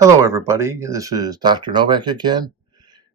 Hello everybody, this is Dr. Novak again.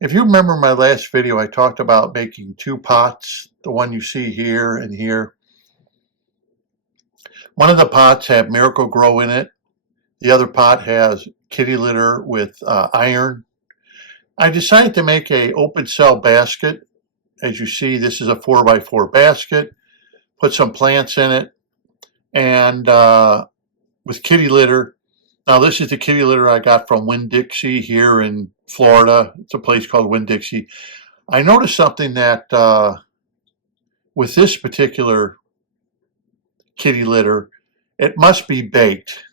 If you remember my last video, I talked about making two pots, the one you see here and here. One of the pots have Miracle Grow in it. The other pot has kitty litter with iron. I decided to make a open cell basket. As you see, this is a 4x4 basket. Put some plants in it and with kitty litter. Now, this is the kitty litter I got from Winn-Dixie here in Florida. It's a place called Winn-Dixie. I noticed something that with this particular kitty litter, it must be baked,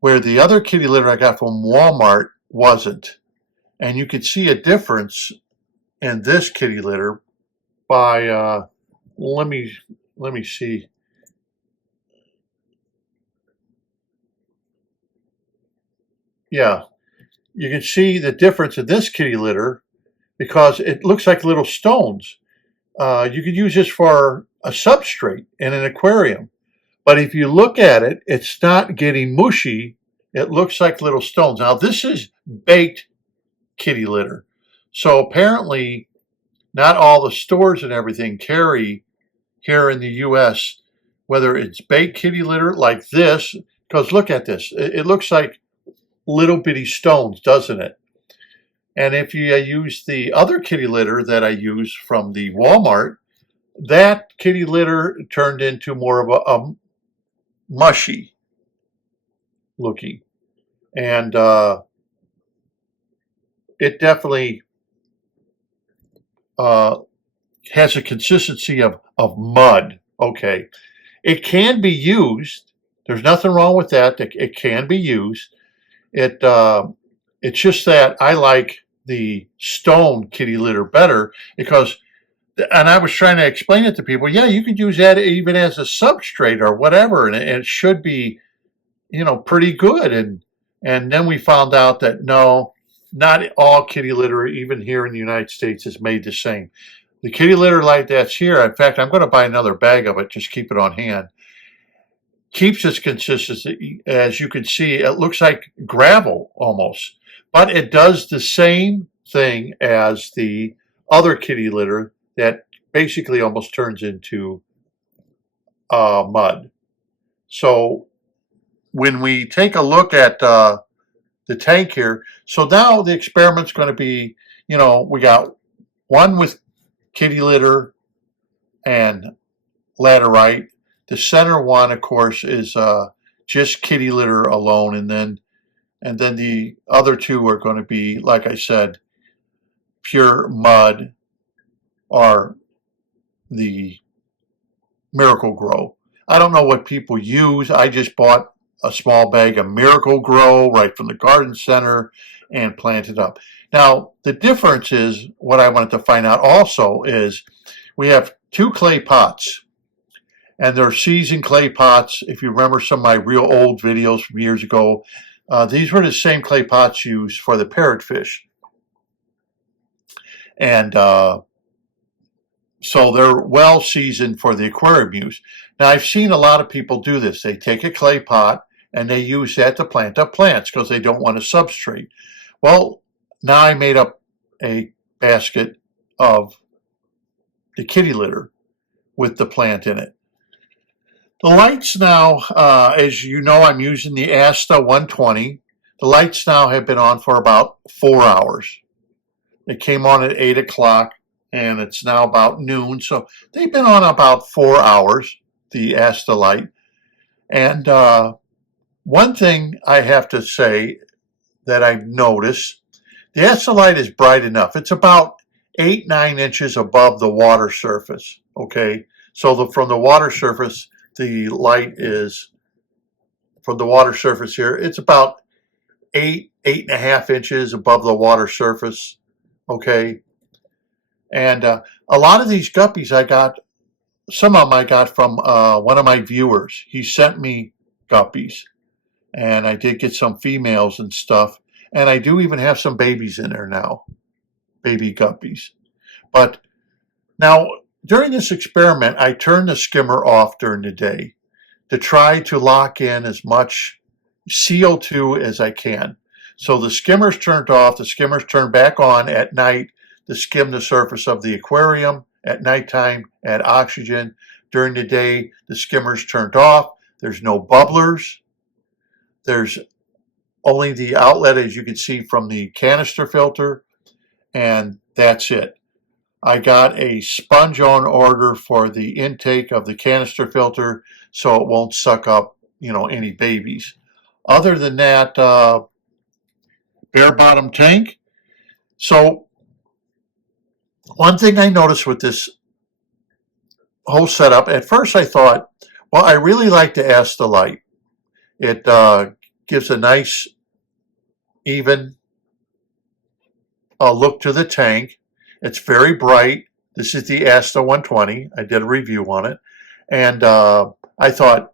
where the other kitty litter I got from Walmart wasn't. And you could see a difference in this kitty litter by, let me see. Yeah, you can see the difference in this kitty litter because it looks like little stones. You could use this for a substrate in an aquarium. But if you look at it, it's not getting mushy. It looks like little stones. Now, this is baked kitty litter. So apparently, not all the stores and everything carry here in the U.S., whether it's baked kitty litter like this, because look at this. It looks like little bitty stones, doesn't it? And if you use the other kitty litter that I use from the Walmart, that kitty litter turned into more of a mushy looking. And it definitely has a consistency of mud. Okay. It can be used. There's nothing wrong with that. It can be used. It's just that I like the stone kitty litter better because, and I was trying to explain it to people. Yeah, you could use that even as a substrate or whatever, and it should be, pretty good. And then we found out that no, not all kitty litter, even here in the United States, is made the same. The kitty litter like that's here. In fact, I'm going to buy another bag of it. Just keep it on hand. Keeps its consistency. As you can see, it looks like gravel almost, but it does the same thing as the other kitty litter that basically almost turns into mud. So when we take a look at the tank here, so now the experiment's going to be, we got one with kitty litter and laterite. The center one, of course, is just kitty litter alone, and then the other two are going to be, like I said, pure mud or the Miracle Grow. I don't know what people use. I just bought a small bag of Miracle Grow right from the garden center and planted up. Now, the difference is, what I wanted to find out also is we have two clay pots. And they're seasoned clay pots. If you remember some of my real old videos from years ago, these were the same clay pots used for the parrotfish. And so they're well seasoned for the aquarium use. Now, I've seen a lot of people do this. They take a clay pot and they use that to plant up plants because they don't want a substrate. Well, now I made up a basket of the kitty litter with the plant in it. The lights now, as you know, I'm using the Asta 120. The lights now have been on for about 4 hours. They came on at 8 o'clock, and it's now about noon. So they've been on about 4 hours, the Asta light. And one thing I have to say that I've noticed, the Asta light is bright enough. It's about 8-9 inches above the water surface, okay? So from the water surface, the light is, from the water surface here, it's about 8.5 inches above the water surface, okay? And a lot of these guppies I got, some of them I got from one of my viewers. He sent me guppies, and I did get some females and stuff, and I do even have some babies in there now, baby guppies. But now, during this experiment, I turned the skimmer off during the day to try to lock in as much CO2 as I can. So the skimmer's turned off, the skimmer's turned back on at night to skim the surface of the aquarium. At nighttime, add oxygen. During the day, the skimmer's turned off. There's no bubblers. There's only the outlet, as you can see from the canister filter, and that's it. I got a sponge on order for the intake of the canister filter so it won't suck up, any babies. Other than that, bare bottom tank. So one thing I noticed with this whole setup, at first I thought, well, I really like the Light. It gives a nice, even look to the tank. It's very bright. This is the Asta 120. I did a review on it. And I thought,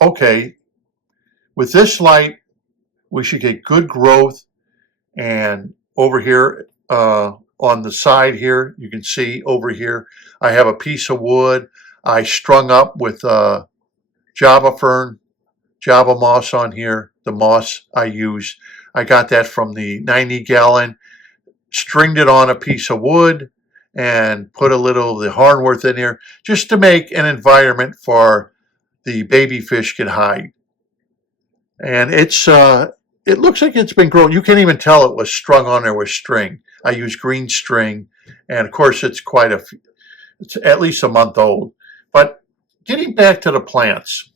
okay, with this light, we should get good growth. And over here on the side here, you can see over here, I have a piece of wood I strung up with Java fern, Java moss on here. The moss I use, I got that from the 90-gallon, stringed it on a piece of wood and put a little of the hornworth in here just to make an environment for the baby fish can hide. And it looks like it's been growing. You can't even tell it was strung on there with string. I use green string, and of course it's it's at least a month old. But getting back to the plants.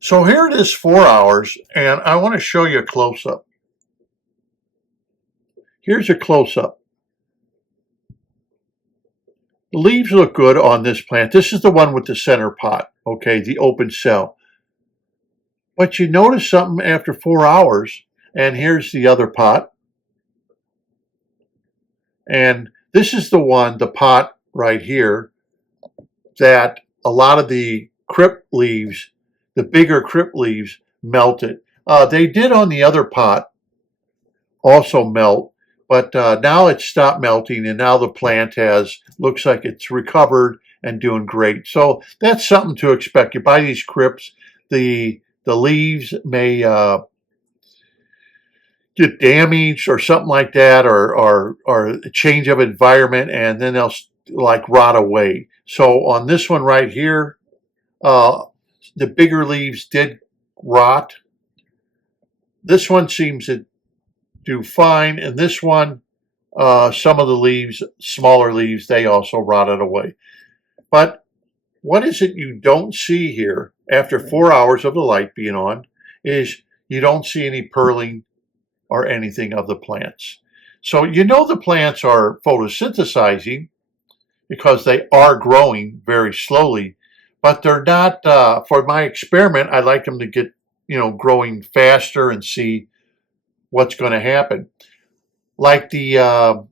So here it is 4 hours, and I want to show you a close-up. Here's a close-up. The leaves look good on this plant. This is the one with the center pot, okay, the open cell. But you notice something after 4 hours, and here's the other pot. And this is the pot right here, that a lot of the crypt leaves, the bigger crypt leaves, melted. They did on the other pot also melt, but now it's stopped melting, and now the plant looks like it's recovered and doing great. So that's something to expect. You buy these crypts, the leaves may get damaged or something like that, or a change of environment, and then they'll like rot away. So on this one right here, the bigger leaves did rot. This one seems to do fine, and this one, some of the leaves, smaller leaves, they also rotted away. But what is it you don't see here after 4 hours of the light being on is you don't see any pearling or anything of the plants. So the plants are photosynthesizing because they are growing very slowly, but they're not, for my experiment, I like them to get, growing faster and see what's going to happen. Like the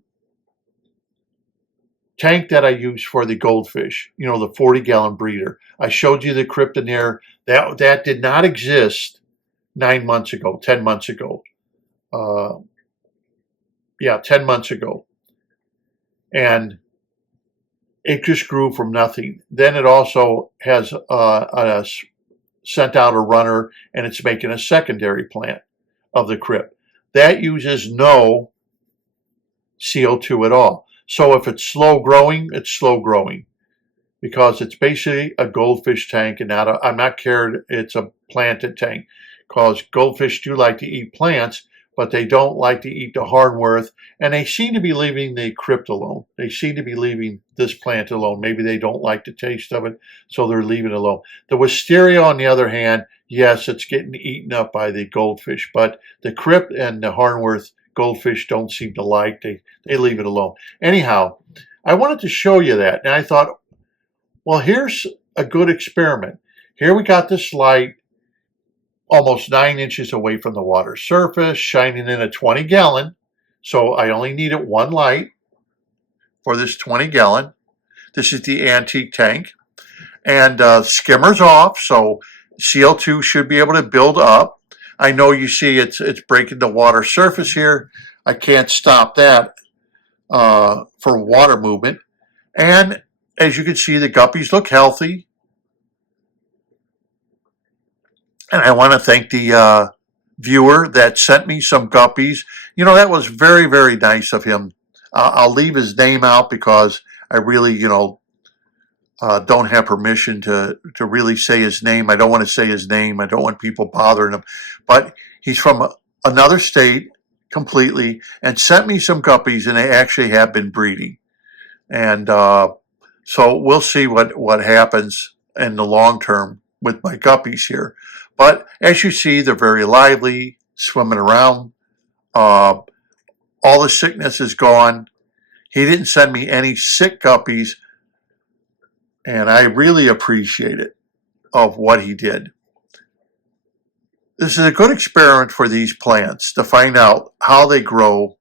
tank that I use for the goldfish, the 40-gallon breeder. I showed you the crypt in there. That did not exist 9 months ago, 10 months ago. 10 months ago. And it just grew from nothing. Then it also has sent out a runner, and it's making a secondary plant of the crypt. That uses no CO2 at all. So if it's slow growing, it's slow growing because it's basically a goldfish tank, and I'm not cared it's a planted tank, because goldfish do like to eat plants, but they don't like to eat the hornworth, and they seem to be leaving the crypt alone. They seem to be leaving this plant alone. Maybe they don't like the taste of it, so they're leaving it alone. The wisteria, on the other hand, yes, it's getting eaten up by the goldfish, but the crypt and the hornworth goldfish don't seem to like. They leave it alone. Anyhow, I wanted to show you that, and I thought, well, here's a good experiment. Here we got this light almost 9 inches away from the water surface, shining in a 20-gallon. So I only needed one light for this 20-gallon. This is the antique tank. And skimmer's off, so CO2 should be able to build up. I know you see it's breaking the water surface here. I can't stop that for water movement. And as you can see, the guppies look healthy. And I want to thank the viewer that sent me some guppies. You know, that was very, very nice of him. I'll leave his name out because I really, don't have permission to really say his name. I don't want to say his name. I don't want people bothering him. But he's from another state completely and sent me some guppies, and they actually have been breeding. And so we'll see what happens in the long term with my guppies here. But as you see, they're very lively, swimming around. Uh, all the sickness is gone. He didn't send me any sick guppies, and I really appreciate it of what he did. This is a good experiment for these plants to find out how they grow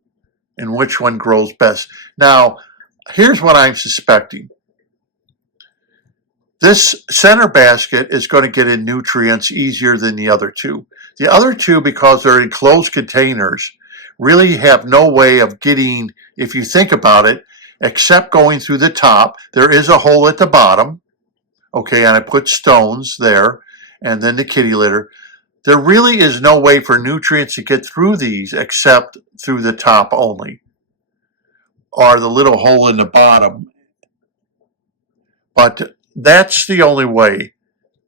and which one grows best. Now, here's what I'm suspecting. This center basket is going to get in nutrients easier than the other two. The other two, because they're in closed containers, really have no way of getting, if you think about it, except going through the top. There is a hole at the bottom, okay, and I put stones there, and then the kitty litter. There really is no way for nutrients to get through these except through the top only, or the little hole in the bottom. But that's the only way.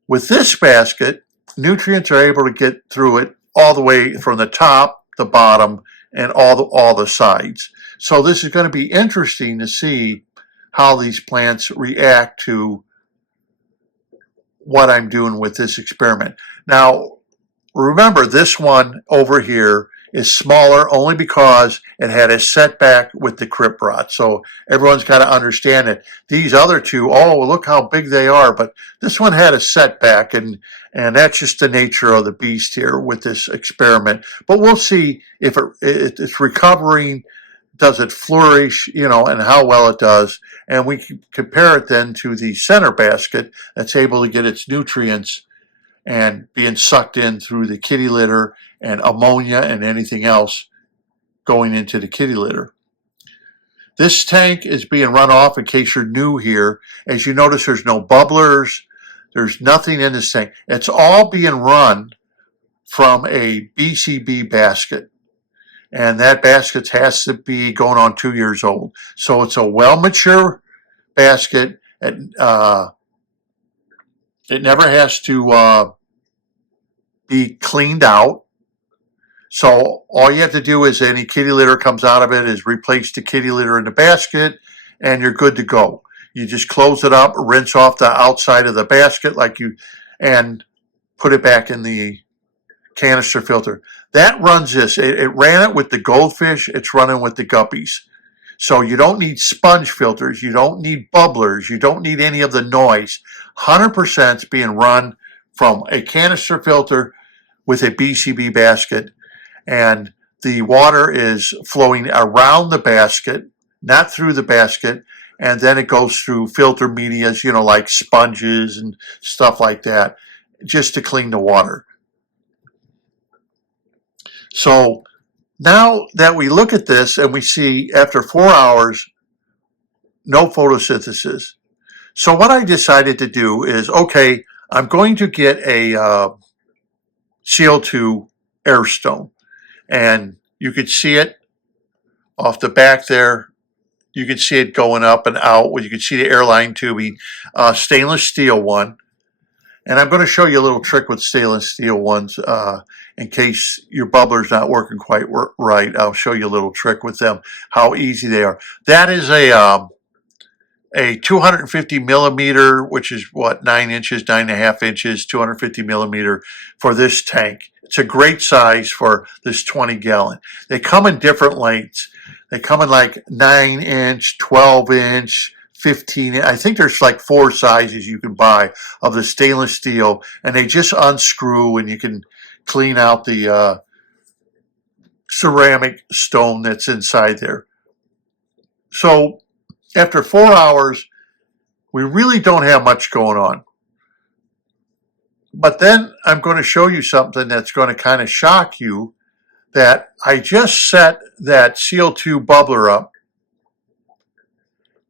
With this basket, nutrients are able to get through it all the way from the top, the bottom, and all the sides. So this is going to be interesting to see how these plants react to what I'm doing with this experiment. Now, remember, this one over here is smaller only because it had a setback with the crip rot. So everyone's got to understand it. These other two, oh, look how big they are. But this one had a setback, and that's just the nature of the beast here with this experiment. But we'll see if it's recovering. Does it flourish, and how well it does. And we can compare it then to the center basket that's able to get its nutrients and being sucked in through the kitty litter and ammonia and anything else going into the kitty litter. This tank is being run off, in case you're new here. As you notice, there's no bubblers. There's nothing in this tank. It's all being run from a BCB basket. And that basket has to be going on 2 years old. So it's a well-mature basket. It never has to be cleaned out. So all you have to do is any kitty litter comes out of it is replace the kitty litter in the basket, and you're good to go. You just close it up, rinse off the outside of the basket and put it back in the canister filter. That runs this. It ran it with the goldfish. It's running with the guppies. So you don't need sponge filters. You don't need bubblers. You don't need any of the noise. 100% is being run from a canister filter with a BCB basket, and the water is flowing around the basket, not through the basket, and then it goes through filter medias, like sponges and stuff like that, just to clean the water. So now that we look at this and we see after 4 hours, no photosynthesis. So what I decided to do is, okay, I'm going to get a CO2 air stone. And you can see it off the back there. You can see it going up and out. You can see the airline tubing, stainless steel one. And I'm going to show you a little trick with stainless steel ones in case your bubbler's not working quite right. I'll show you a little trick with them, how easy they are. That is a 250 millimeter, which is 9 inches, 9.5 inches, 250 millimeter for this tank. It's a great size for this 20 gallon. They come in different lengths. They come in like 9 inch, 12 inch, 15. I think there's like 4 sizes you can buy of the stainless steel, and they just unscrew and you can clean out the ceramic stone that's inside there. So after 4 hours, we really don't have much going on. But then I'm going to show you something that's going to kind of shock you, that I just set that CO2 bubbler up,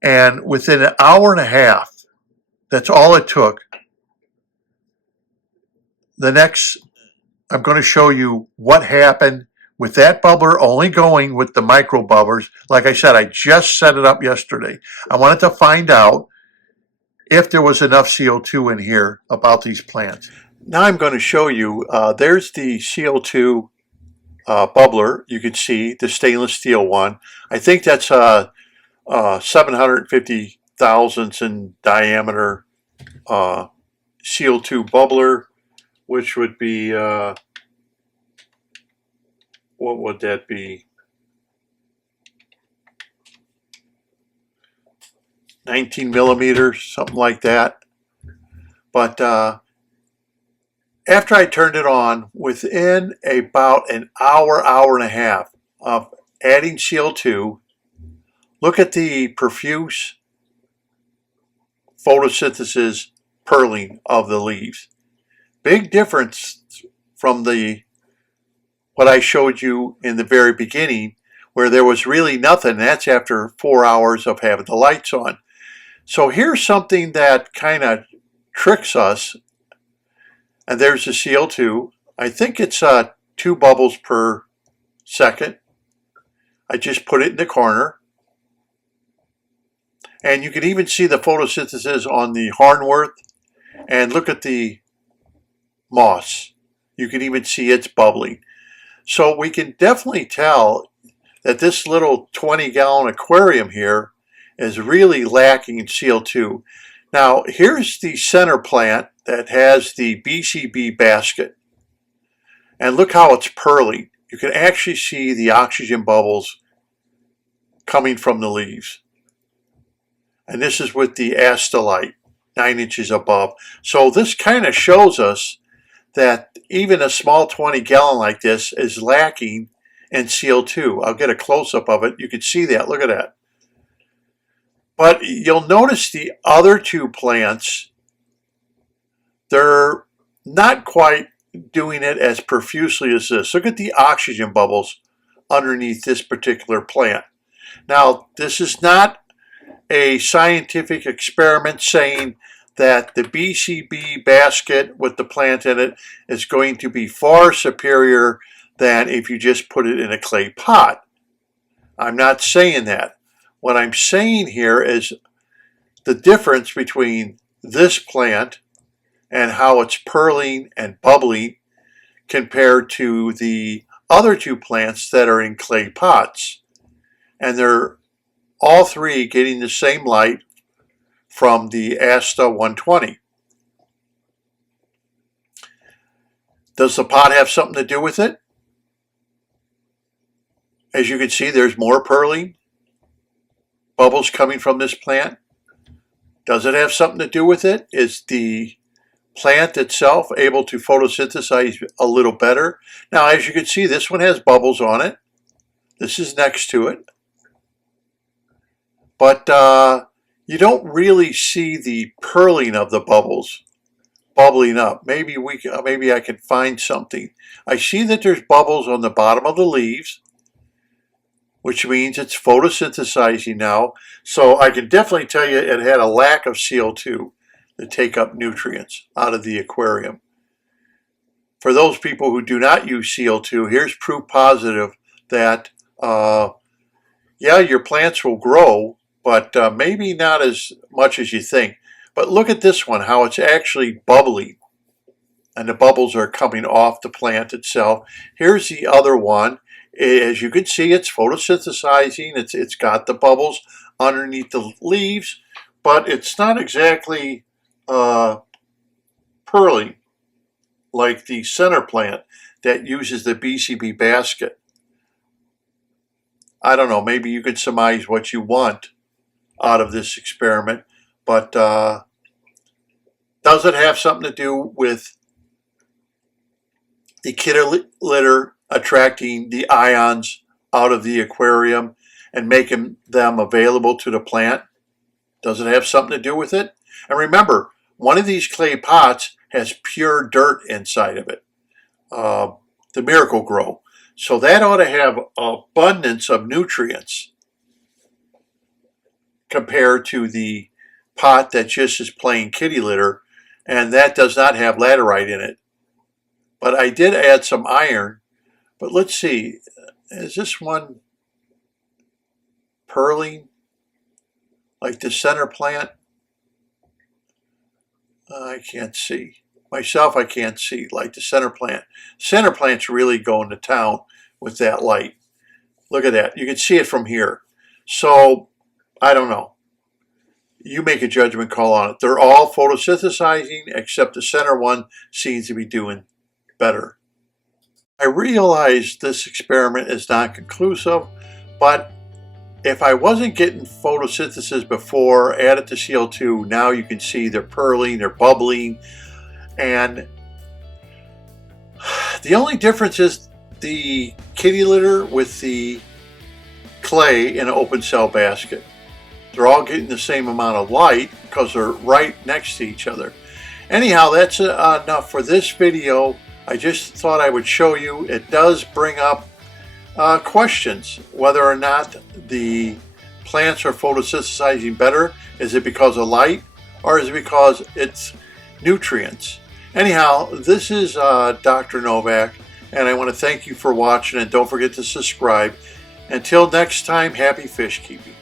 and within an hour and a half, that's all it took, I'm going to show you what happened with that bubbler only going with the micro bubblers. Like I said, I just set it up yesterday. I wanted to find out if there was enough CO2 in here about these plants. Now I'm going to show you, there's the CO2 bubbler. You can see the stainless steel one. I think that's 750 thousandths in diameter CO2 bubbler, which would be, what would that be? 19 millimeters, something like that. But after I turned it on, within about an hour, hour and a half of adding CO2, look at the profuse photosynthesis pearling of the leaves. Big difference from what I showed you in the very beginning, where there was really nothing. That's after 4 hours of having the lights on. So here's something that kind of tricks us. And there's the CO2. I think it's 2 bubbles per second. I just put it in the corner. And you can even see the photosynthesis on the hornwort. And look at the moss. You can even see it's bubbling. So we can definitely tell that this little 20-gallon aquarium here is really lacking in CO2. Now, here's the center plant that has the BCB basket. And look how it's pearling. You can actually see the oxygen bubbles coming from the leaves. And this is with the Asta light, 9 inches above. So this kind of shows us that even a small 20-gallon like this is lacking in CO2. I'll get a close-up of it. You can see that. Look at that. But you'll notice the other 2 plants, they're not quite doing it as profusely as this. Look at the oxygen bubbles underneath this particular plant. Now, this is not a scientific experiment saying that the BCB basket with the plant in it is going to be far superior than if you just put it in a clay pot. I'm not saying that. What I'm saying here is the difference between this plant and how it's pearling and bubbling compared to the other 2 plants that are in clay pots. And they're all 3 getting the same light from the Asta 120. Does the pot have something to do with it? As you can see, there's more pearling bubbles coming from this plant. Does it have something to do with it? Is the plant itself able to photosynthesize a little better? Now, as you can see, this one has bubbles on it. This is next to it. But you don't really see the pearling of the bubbles bubbling up. Maybe I can find something. I see that there's bubbles on the bottom of the leaves, which means it's photosynthesizing now. So I can definitely tell you it had a lack of CO2 to take up nutrients out of the aquarium. For those people who do not use CO2, here's proof positive that, yeah, your plants will grow, but maybe not as much as you think. But look at this one, how it's actually bubbling. And the bubbles are coming off the plant itself. Here's the other one. As you can see, it's photosynthesizing. It's got the bubbles underneath the leaves, but it's not exactly pearling like the center plant that uses the BCB basket. I don't know, maybe you could surmise what you want out of this experiment, but does it have something to do with the kitty litter attracting the ions out of the aquarium and making them available to the plant? Does it have something to do with it? And remember, one of these clay pots has pure dirt inside of it, the Miracle Grow. So that ought to have abundance of nutrients compared to the pot that just is plain kitty litter, and that does not have laterite in it. but I did add some iron. But let's see, is this one purling like the center plant? I can't see. Myself, I can't see like the center plant. Center plant's really going to town with that light. Look at that. You can see it from here. So, I don't know. You make a judgment call on it. They're all photosynthesizing, except the center one seems to be doing better. I realize this experiment is not conclusive, but if I wasn't getting photosynthesis before, added to CO2, now you can see they're purling, they're bubbling, and the only difference is the kitty litter with the clay in an open cell basket. They're all getting the same amount of light because they're right next to each other. Anyhow, that's enough for this video. I just thought I would show you. It does bring up questions whether or not the plants are photosynthesizing better. Is it because of light, or is it because it's nutrients? Anyhow, this is Dr. Novak, and I want to thank you for watching, and don't forget to subscribe. Until next time, happy fish keeping.